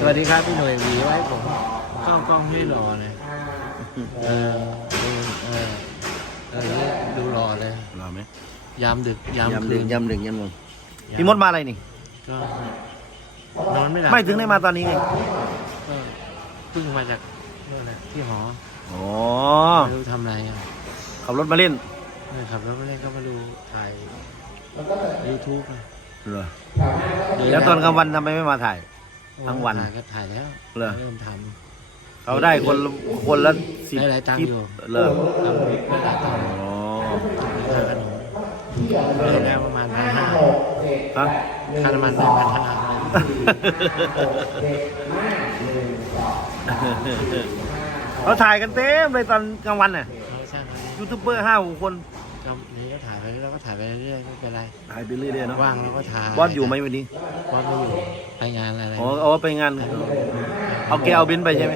สวัสดีครับพี่หน่วยหวีไว้ผมเข้ากล้องไม่รอเลยเออดูเออเออดูรอเลย รอไหมยามดึกยามยำคืดึนยำดึงยำดึงพี่มดมาอะไรนี่ ก็นอนไม่หลับไม่ถึงได้มาตอนนี้ไงก็เพิ่งมาจากนู่นนะที่หออ๋อไม่รู้ทำอะไรอะขับรถมาเล่นไม่ขับรถไม่เล่นก็มาดูถ่ายยูทูบเหรอแล้วตอนกลางวันทำไมไม่มาถ่าย ทั้งวัน ถ่ายก็ถ่ายแล้วเหรอเริ่มทเขาได้คนละคนละสิบได้หลายตังค์คลิปอยู่เหรอำทำไม่ได้ตังค์อ๋อค่าขนมได้แล้วประมาณพันห้าฮะ ค่าน้ำมันได้พันห้าเขาถ่ายกันเต็มเลยตอนกลางวันน่ะเราใช่ไหมยูทูบเบอร์ห้าหกคนก็นี่ก็ถ่ายไปแล้วก็ถ่ายไปเรื่อยๆไม่เป็นไรถ่ายไปเรื่อยๆเนาะว่างเราก็ถ่ายบอสอยู่ไหมวันนี้บอสไม่อยู่ ไปงานอะไรอ๋อเอาไปงาน เอาแกเอาเบนซ์ไปใช่ไหม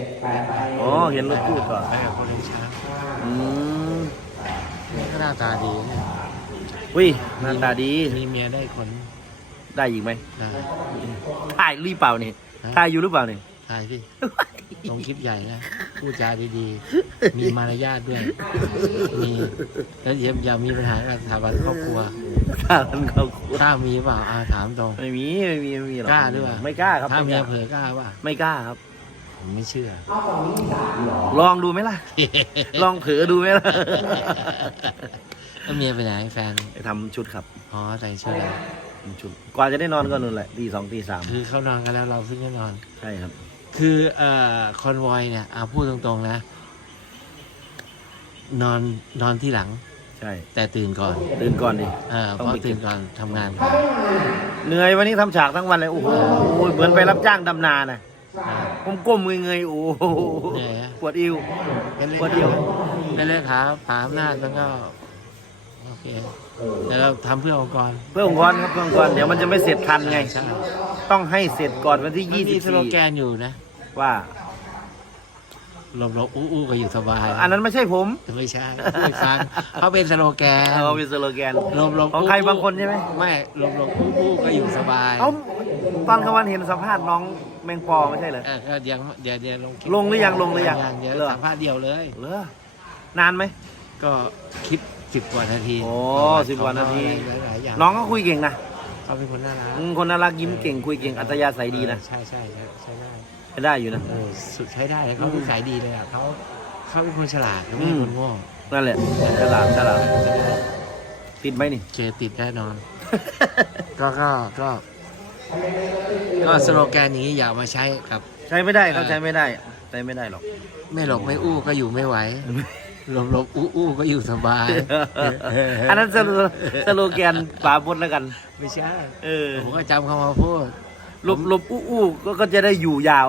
อ๋อ เห็นรถตู้ก่อนไปกับคนเลี้ยงช้างอืมก็หน้าตาดีเนี่ยอุ้ยหน้าตาดีมีเมียได้คนได้อีกไหมได้ถ่ายรีบเปล่านี่ถ่ายอยู่หรือเปล่านี่ถ่ายสิ ลงคลิปใหญ่นะพูดจาดีๆ มีมารยาทด้วย มีแล้วอย่าอย่ามีปัญหากับสถาบันครอบครัวข้าวมันเขาครัวกล้ามีเปล่าอาถามตรง ไม่มีไม่มีไม่มีหรอกกล้าด้วยวะไม่กล้าครับถ้าไม่เมีกยล้าเผลอกล้าป่ะไม่กล้าครับ ผมไม่เชื่อ ลองดูไหมล่ะ ลองเผลอดูไหมล่ะแล้วเมียไปไหนแฟนไปทำชุดครับอ๋อใส่ชุดอะไรทำชุดกว่าจะได้นอนก็นู่นแหละตีสองตีสามคือเขานอนกันแล้วเราซึ่งก็นอน ใช่ครับ คือเอ่อคอนวอยเนี่ยเอาพูดตรงๆนะ นอนนอนที่หลัง ใช่ แต่ตื่นก่อนตื่นก่อนดิเออเพต้องราะไปเก็บตื่นก่อนทำงานก่อนเหนื่อยวันนี้ทำฉากทั้งวันเลย โอ้โหเหมือนไปรับจ้างดำนาน่ะก้มก้มๆเงยๆโอ้โหเหนื่อยอะปวดอิวเป็นเลวันเดียว เป็นเลขาป๋าอำนาจแล้วก็ โอเค แต่เราทำเพื่อองค์กรเพื่อองค์กรครับเพื่อองค์กรเดี๋ยวมันจะไม่เสร็จทันไง ใช่ต้องให้เสร็จก่อนวันที่มันมีสโลแก24นอยู่นะว่าหลบหลบอู้อู้ก็อยู่สบายอันนั้นไม่ใช่ผมไม่ใช่ไม่ฟังเขาเป็นสโลแกนเอาเป็นสโลแกนหลบหลบของใครบางคนใช่ไหม ไม่หลบหลบอู้อู้ก็อยู่สบายเอาตอนกลางวันเห็นสัมภาษณ์น้องแมงปอไม่ใช่เหรอ เออก็ยังเดี๋ยวเดี๋ยวลงคลิปลงหรือยังลงหรือยังเดี๋ยวเหรอ สัมภาษณ์เดียวเลยเหรอนานไหม ก็คลิปสิบกว่านาทีโอ้10กว่านาที หลายๆอย่างน้องก็คุยเก่งนะเขาเป็นคนน่ารักอืมคนน่ารักยิ้มเก่งคุยเก่งอัตยาศัยดีนะใช่ใช่ใช่ใช่ได้ใช้ได้อยู่นะ เออสุดใช้ได้เลยเขาเป็นสายดีเลยอะเขาเขาเป็นคนฉลาดเขาไม่อืใช่มคนโง่นั่นแหละฉลาดฉลาดติดไหมนี่ เจติดแน่นอน ก็ก็ก็ก็สโลแกนอย่างนี้อย่าเอามาใช้กับ ใช้ไม่ได้เขาใช้ไม่ได้ใช้ไม่ได้หรอก ไม่หลบไม่อู้ก็อยู่ไม่ไหว หลบหลบอู้อู้ก็อยู่สบาย อันนั้นสโลสโลแกนปราบดแล้วกัน ไม่ใช่ เออ ผมก็จำคำมาพูดหลบหลบอู้อู้ก็ก็จะได้อยู่ยาว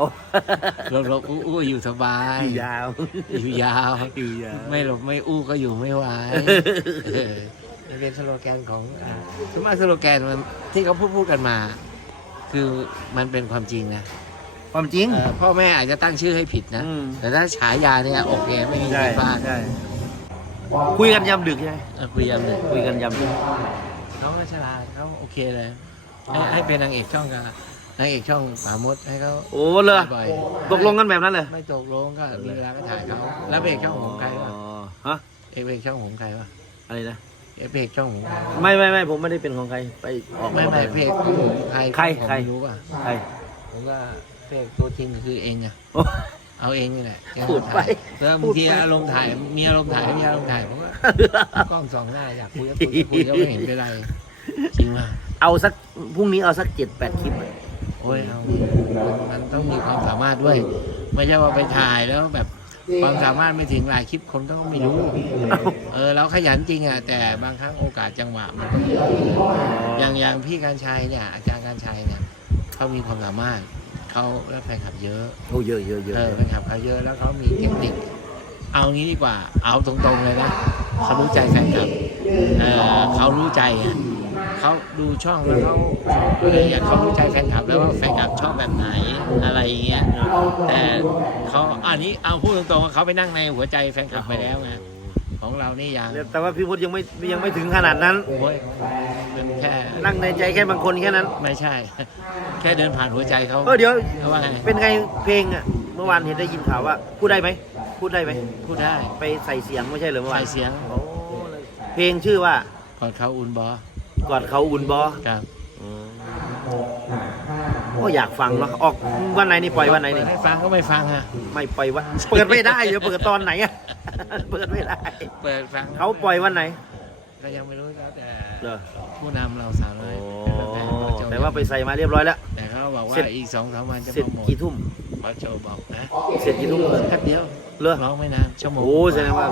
หลบหลบอู้อู้อยู่สบาย อยู่ยาว อยู่ยาว อยู่ยาว ไม่หลบไม่อู้ก็อยู่ไม่ไหวเออมันเป็นสโลแกนของอ่าสมมติสโลแกนมันที่เขาพูดพูดกันมา คือมันเป็นความจริงนะ ความจริง เอ่อพ่อแม่อาจจะตั้งชื่อให้ผิดนะ อืม แต่ถ้าฉายาเนี่ยโอเคไม่มีใช่ใครฟาดใช่คุยกันยามดึกใช่ไหมเออคุยกันเลยคุยกันยามดึกน้องก็ฉลาดเขาโอเคเลย ให้ให้เป็นนางเอกช่องกันนางเอกช่องปราโมดให้เขาโอ้เลยบ่อยตกลงกันแบบนั้นเลยไม่ตกลงก็มีเวลาก็ถ่ายเขาแล้วเบรกช่องผมใครวะอ๋อฮะเอกเบรกช่องผมใครวะอะไรนะเอกเบรกช่องผมใครวะไม่ไม่ไม่ผมไม่ได้เป็นของใครไปออกไม่ไม่เพจใครใคร ผมใครไม่รู้ป่ะ ใครผมว่ เพจตัวจริงคือเองอะเอาเองนี่แหละแกพูดไปถ่ายแล้วบางทีอารมณ์ถ่ายมีอารมณ์ถ่ายมีอารมณ์ถ่ายผมก็กล้องสองหน้าอยากคุยก็คุยคุยก็ไม่เห็นเป็นไรจริงป่ะเอาสักพรุ่งนี้เอาสักเจ็ดแปดคลิปโอ้ยเอามันต้องมีความสามารถด้วย ไม่ใช่ว่าไปถ่ายแล้วแบบความสามารถไม่ถึงหลายคลิปคนก็ไม่รู้ เออเราขยันจริงอะแต่บางครั้งโอกาสจังหวะมันอย่างอย่างพี่การชัยเนี่ย อาจารย์การชัยเนี่ยเขามีความสามารถ เขาแล้วแฟนคลับเยอะโอ้เยอะเยอะเยอะเออแฟนคลับเขาเยอะแล้วเขามีเทคนิคเอางี้ดีกว่า เอาตรงๆเลยนะเขารู้ใจแฟนคลับเออเขารู้ใจอะเขาดูช่องแล้วเขาอะไรอย่างเขารู้ใจแฟนคลับแล้วว่าแฟนคลับชอบแบบไหนอะไรอย่างเงี้ยแต่เขาอันนี้เอาพูดตรงๆว่าเขาไปนั่งในหัวใจแฟนคลับไปแล้วไงของเรานี่ยังแต่ว่าพี่พุทธยังไม่ยังไม่ถึงขนาดนั้นโอ้ยเป็นแค่ นั่งในใจแค่บางคนแค่นั้น ไม่ใช่ แค่เดินผ่านหัวใจเขาเออเดี๋ยวเขาว่าไงเป็นไงเพลงอะเมื่อวานเห็นได้ยินข่าวว่าพูดได้ไหมพูดได้ไหมพูดได้ไปใส่เสียงไม่ใช่เหรือเมื่อวาใส่นเสียงโอ้เพลงชื่อว่าก่อนเขาอุ่นบอกอดเขาอุ่นบอครับโอ้อยากฟังเนาะออกวันไหนนี่ปล่อยวันไหนเปินี่ดให้ฟังก็ไม่ฟังอะไม่ปล่อยวันเปิดไม่ได้เดี๋ยวเปิดตอนไหนอะเปิดไม่ได้ เปิดฟังเขาปล่อยวันไหน ก็ยังไม่รู้แล้วแต่เหรอผู้นำเราสาวโอ้น้อยเป็นแฟนๆเขาจะแต่ว่าไปใส่มาเรียบร้อยแล้ว แต่เขาบอกว่าเสร็จ อีกสองสามวันจะเสร็จโปรโมทกี่ทุ่มพอโจบอกนะเสร็จกี่ทุ่มแป๊บเดียวเลิกร้องไม่นานชั่วโมงโอ้แสดงว่า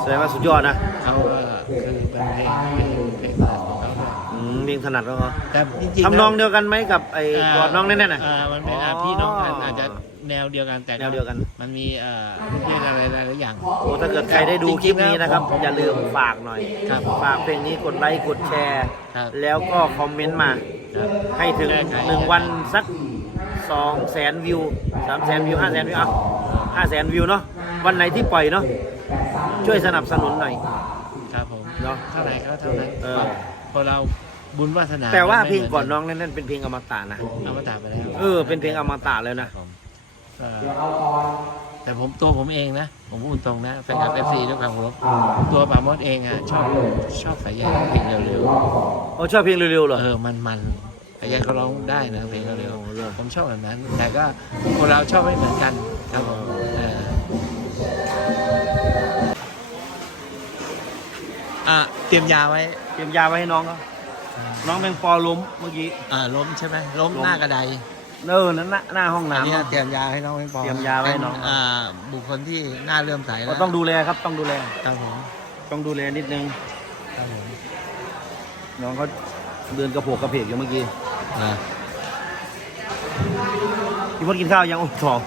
แสดงว่าสุดยอดนะเขาก็คือเป็นเพลงเพลงเพลงอะไรของเขาด้วยอืมเพลงถนัดก็แต่จริงๆทำนองแล้วเดียวกันไหมกับไอ้กอดน้องแน่ๆน่ะ อ่ามันเป็นอะพี่น้องกันอาจจะ แนวเดียวกันแต่แนวเดียวกัน มันมีเอ่อลูกเล่นอะไรหลายๆอย่าง โอ้ถ้าเกิดใครได้ดูคลิปนี้นะครับ อย่าลืมฝากหน่อย ครับฝากเพลงนี้กดไลค์กดแชร์ ครับ แล้วก็คอมเมนต์มา ครับ ให้ถึงแก้ไขหนึ่งวันสักสองแสนวิวสามแสนวิวห้าแสนวิวเอาห้าแสนวิวเนาะวันไหนที่ปล่อยเนาะช่วยสนับสนุนหน่อย ครับผมเนาะเท่าไหร่ก็เท่านั้นเออ พอเราบุญวาสนาแต่ว่าเพลงไม่หมืก่อนน้องนั่นๆเป็นเพลงอมตะนะเอามาตากไปแล้วเออเป็นเพลงอมตะเลยนะผม ก็แต่ผมตัวผมเองนะ ผมพูดตรงนะแฟนคลับเอฟซีด้วยความเคารพตัวปราโมดเองอะชอบชอบสายใยเพลงเร็วโอ้ชอบเพลงเร็วๆเหรๆอเออมันมันสายใยเขาร้องได้นะเพลงเร็วโอ้เลิศๆผมชอบแบบนั้น แต่ก็คนเราชอบไม่เหมือนกันครับผมเอออะเตรียมยาไว้เตรียมยาไว้ให้น้องเขาน้องแมงปอล้มเมื่อกี้ อ่าล้มใช่ไหมล้มล้ม หน้ากระได เออนั่นน่ะหน้าห้องอันน้ำ นี้อะเตรียมยาให้น้องไม่พอเตรียมยาไว้ให้น้อง เป็อ่าบุคคลที่น่าเลื่อมใสก็แล้วต้องดูแลครับต้องดูแล ครับผมต้องดูแลนิดนึง ครับผมน้องเขาเดินกระโผกกระเพกอยู่เมื่อกี้อ่าพี่พดกินข้าวยังโอ้ทอง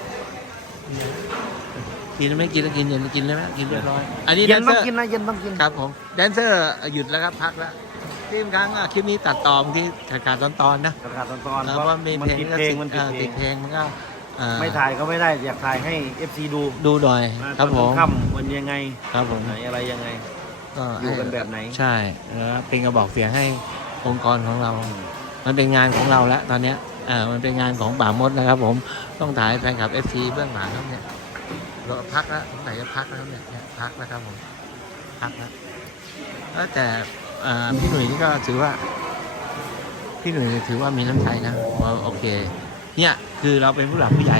กินไม่กินแล้วกินเย็นกินเลยไหมกินเรียบร้อย อันนี้แดเย็นนเซต้อองร์กินนะเย็นต้องกิน ครับผมแดนเซอร์หยุดแล้วครับพักแล้ว ที่ครั้งอะคลิปนี้ตัดตอมที่ขาดขาดตอนตอนๆนะขาดตอนตอนเออเพราะว่ามีมันเพลงติดก็เพลงติดมันติดเออเพลติงดเพลงมันก็เอ่อไม่ถ่ายก็ไม่ได้อยากถ่ายให้ FC ดูดูหน่อยครับผมค่ำวันยังไงครับผมไหนอะไรยังไง ก็อยู่กันแบบไหน ใช่แล้วเป็นกระบอกเสียงให้องค์กรของเรา มันเป็นงานของเราแล้วตอนเนี้ยอ่ามันเป็นงานของป่ามดนะครับ ผมต้องถ่ายให้แฟนคลับเอฟซีเบื้องหลังครับเนี่ยเราพักแล้วสงสัยจะพักแล้วเนี่ยเนี่ยพักแล้วครับผมพักแล้วเออแต่อ่า พี่หนุ่ยนี่ก็ถือว่า พี่หนุ่ยถือว่ามีน้ำใจนะว่าโอเค เนี่ยคือเราเป็นผู้หลักผู้ใหญ่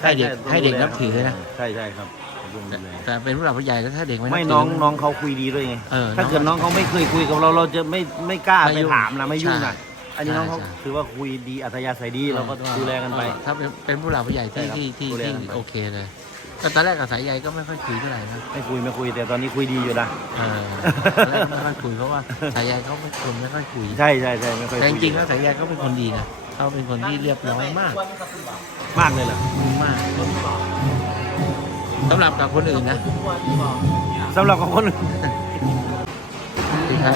ให้เด็กให้เด็กนับถือนะใช่ใช่ครับต้องแต่ดูแลแต่เป็นผู้หลักผู้ใหญ่แล้วถ้าเด็กไม่นับไม่ถืน้องน้องเขาคุยดีด้วยไงเออถ้าเกิดน้องเขาไม่เคยคุยกับเราเราจะไม่ไม่กล้าไม่ไปยุ่งถามนะไม่ยุ่งใช่นะอันนี้น้องเขาใช่ถือว่าคุยดีอัธยาศัยดีเราก็ดูแลกันไปเออถ้าเป็นเป็นผู้หลักผู้ใหญ่ที่ใช่ครับที่ที่ดูแลที่กันไปโอเคเลย แต่ตอนแรกกับสายใยก็ไม่ค่อยคุยเท่าไหร่นะไม่คุยไม่คุยแต่ตอนนี้คุยดีอยู่นะเออตอนแรกก็ไม่ค่อยคุยเพราะว่าสายใยเขาเป็นคนไม่ค่อยคุยใช่ใช่ใช่ไม่ค่อยแต่จคุยริงๆแล้วสายใยเขาเป็นคนดีนะเขาเป็นคนที่เรียบร้อยมากมากเลยเหรอมากสำหรับกับคนอื่นนะสำหรับของคนอื่นสวัสดีครับ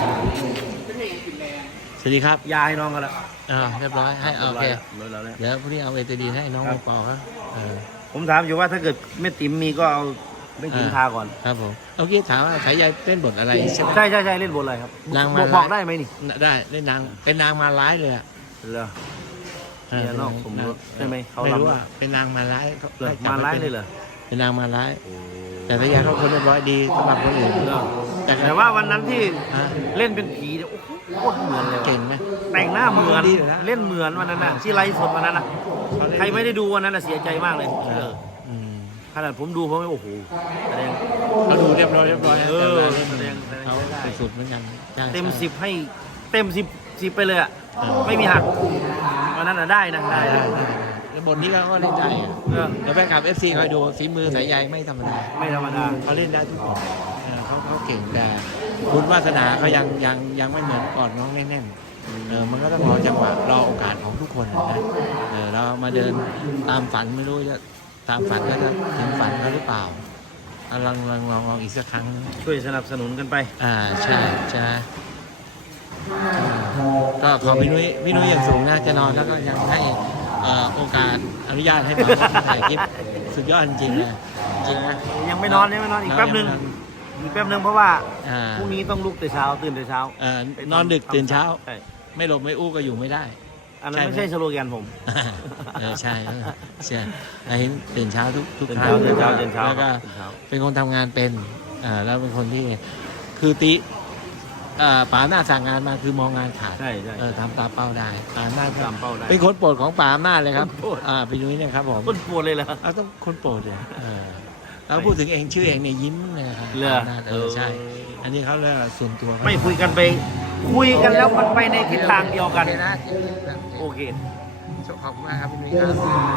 สวัสดีครับยาให้น้องเขาแล้วอ่าเรียบร้อยให้โอเครียบร้อยแล้วเดี๋ยวพรุ่งนี้เอาเอตดีนให้น้องครับปอครับเออ ผมถามอยู่ว่าถ้าเกิดแม่ติ๋มมีก็เอาแม่ติ๋มอ่าทาก่อนครับผมเมื่อกี้ถามว่าสายใยเต้นบทอะไรใช่ไหม ใช่ใช่ใช่เล่นบทอะไรครับนางบมาอกลายบอกได้ไหมนี่ได้เล่นนางเป็นนางมาร้ายเลยอะเหรอ เมียนอกสมรสใช่ไหมเขาไม่รู้รำว่าเป็นนางมาร้ายเหรอมาไล่เลยเหรอ เป็นนางมาร้าย แต่ทายาเขาคนเรียบร้อยดีสำหรับคนอื่นเหรอแต่แต่ว่าวันนั้นที่ฮะเล่นเป็นผีเนี่ยโอ้โหโคตรเหมือนเลยว่ะเก่งไหม แต่งหน้าเหมือนดีอยู่แล้วเล่นเหมือนวันนั้นน่ะที่ไลฟ์สดวันนั้นน่ะเขาเล่นใครไม่ได้ดูวันนั้นน่ะเสียใจมากเลยเอเออออืมขนาดผมดูผมไม่โอ้โหแสดง เขาดูเรียบร้อยเรียบร้อยนะเออแต่แสเวดลางแสดงเขาได้ สุดๆเหมือนกันใช่เต็มใช่ สิบให้เต็มสิบสิบไปเลยอะเออ ไม่มีหักวันนั้นน่ะได้นะได้ได้ได้ได้แล้ว บทนี้เขาก็เล่นได้อะเออแล้วแฟนคลับเอฟซีคอยดูฝีมือสายใยไม่ธรรมดาไม่ธรรมดาเขาเล่นได้ทุกคนเออเขาเขาเก่งแต่คุณวาสนาเขายังยังยังไม่เหมือนก่อนน้องแน่นๆเออมันก็ต้องรอจังหวะรอโอกาสของทุกคนนะเออเรามาเดินตามฝันไม่รู้จะตามฝันก็จะถึงฝันเขาหรือเปล่าอะลองลองลองลองอีกสักครั้งช่วยสนับสนุนกันไป อ่าใช่ใช่อ่าก็ขอพี่นุ้ยพี่นุ้ยอย่างสูงนะจะนอนแล้วก็ยังให้ เอ่อโอกาสอนุญาตให้หมามาถ่ายคลิปสุดยอดจริงๆนะจริงนะยังไม่นอนยังไม่นอนอีกแป๊บหนึงเอีกแป๊บนึงเพราะว่าอ่าพรุ่งนี้ต้องลุกแต่เช้าตื่นแต่เช้าเอ่อไปทำนอนดึกทำตื่นเช้า ใช่ไม่หลบไม่อู้ก็อยู่ไม่ได้ อันนั้นใช่ไหมไม่ใช่สโลแกนผม เออใช่เออใช่ไอ้ตื่นเช้าทุกทุกตื่นครั้เช้างตื่นเช้าตื่นเช้าแล้วก็ตื่นเช้า เป็นคนทำงานเป็นอ่าแล้วเป็นคนที่คือติอ่า ป๋าหน้าจสั่งงานมาคือมองงานขาดใช่ใช่เออทำตามเป้าได้ป๋าหน้าจตามเป้าได้เป็นคนโปรดของป๋าอำนาจเลยครับคนโปรดอ่าพี่นุ้ยเนี่ยครับผมคนปวดเลยเหรอเอาต้องคนโปรดเลยเออแล้วพูดถึงเองชื่อเองเนี่ยยิ้มเลยนะครับเหรอป๋าอำนาจเออใช่ อันนี้เขาเรียกว่าส่วนตัวเขาไม่คุยกันไป คุยกันแล้วมันไปในทิศทางเดียวกัน โอเคนะโอเคขอบคุณมากครับพี่นุ้ยครับ